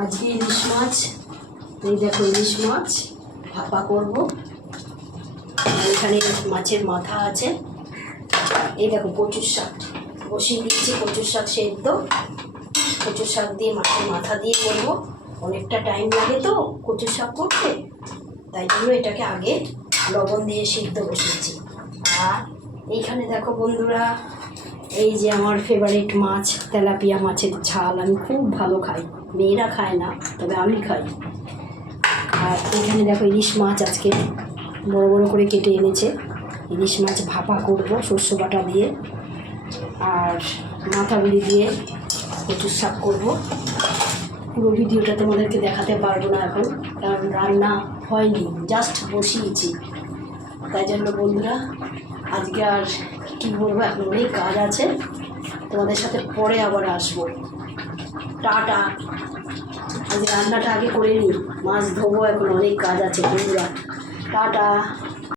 আজকে ইলিশ মাছ, এই দেখো ইলিশ মাছ ভাপা করব। এখানে মাছের মাথা আছে, এই দেখো কচুর শাক বসিয়ে দিচ্ছি, কচুর শাক সেদ্ধ। কচুর শাক দিয়ে মাছের মাথা দিয়ে করব, অনেকটা টাইম লাগে তো কচুর শাক করতে, তাই জন্য এটাকে আগে লবণ দিয়ে সিদ্ধ বসিয়েছি। আর এইখানে দেখো বন্ধুরা, এই যে আমার ফেভারিট মাছ তেলাপিয়া মাছের ঝাল, আমি খুব ভালো খাই, মেয়েরা খায় না তবে আমি খাই। আর এখানে দেখো ইলিশ মাছ আজকে বড় বড় করে কেটে এনেছে, ইলিশ মাছ ভাপা করব শস্য বাটা দিয়ে, আর মাথাগুলি দিয়ে কচুর শাক করব। পুরো ভিডিওটা তোমাদেরকে দেখাতে পারবো না এখন, কারণ রান্না হয়নি, জাস্ট বসিয়েছি। তাই জন্য বন্ধুরা আজকে আর কী বলবো, এখন অনেক কাজ আছে, তোমাদের সাথে পরে আবার আসবো। টাটা। আজকে রান্নাটা আগে করে নিই, মাছ ধোবো, এখন অনেক কাজ আছে বন্ধুরা। টাটা।